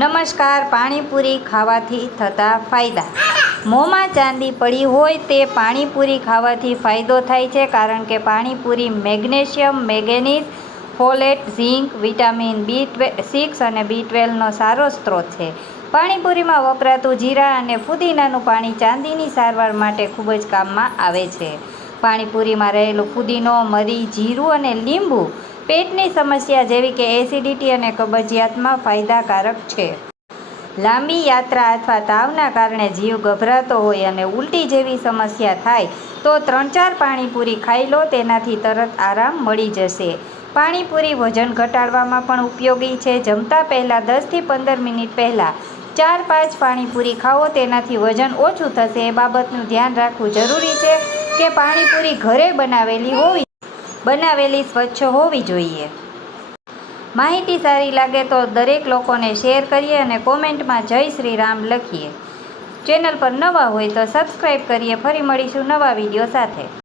નમસ્કાર. પાણીપુરી ખાવાથી થતા ફાયદા. મોંમાં ચાંદી પડી હોય તે પાણીપુરી ખાવાથી ફાયદો થાય છે, કારણ કે પાણીપુરી મેગ્નેશિયમ, મેંગેનીઝ, ફોલેટ, ઝીંક, વિટામિન B6 અને B12નો સારો સ્ત્રોત છે. પાણીપુરીમાં વપરાતું જીરા અને ફુદીનાનું પાણી ચાંદીની સારવાર માટે ખૂબ જ કામમાં આવે છે. પાણીપુરીમાં રહેલું ફુદીનો, મરી, જીરું અને લીંબુ પેટની સમસ્યા જેવી કે એસિડિટી અને કબજિયાતમાં ફાયદાકારક છે. લાંબી યાત્રા અથવા તાવના કારણે જીવ ગભરાતો હોય અને ઉલટી જેવી સમસ્યા થાય તો 3-4 પાણીપુરી ખાઈ લો, તેનાથી તરત આરામ મળી જશે. પાણીપુરી વજન ઘટાડવામાં પણ ઉપયોગી છે. જમતા પહેલાં 10થી 15 મિનિટ પહેલાં 4-5 પાણીપુરી ખાઓ, તેનાથી વજન ઓછું થશે. એ બાબતનું ધ્યાન રાખવું જરૂરી છે કે પાણીપુરી ઘરે બનાવેલી સ્વચ્છ હોવી જોઈએ. માહિતી સારી લાગે તો દરેક લોકોને શેર કરીએ અને કોમેન્ટમાં જય શ્રી રામ લખીએ. ચેનલ પર નવા હોય તો સબસ્ક્રાઈબ કરીએ. ફરી મળીશું નવા વિડીયો સાથે.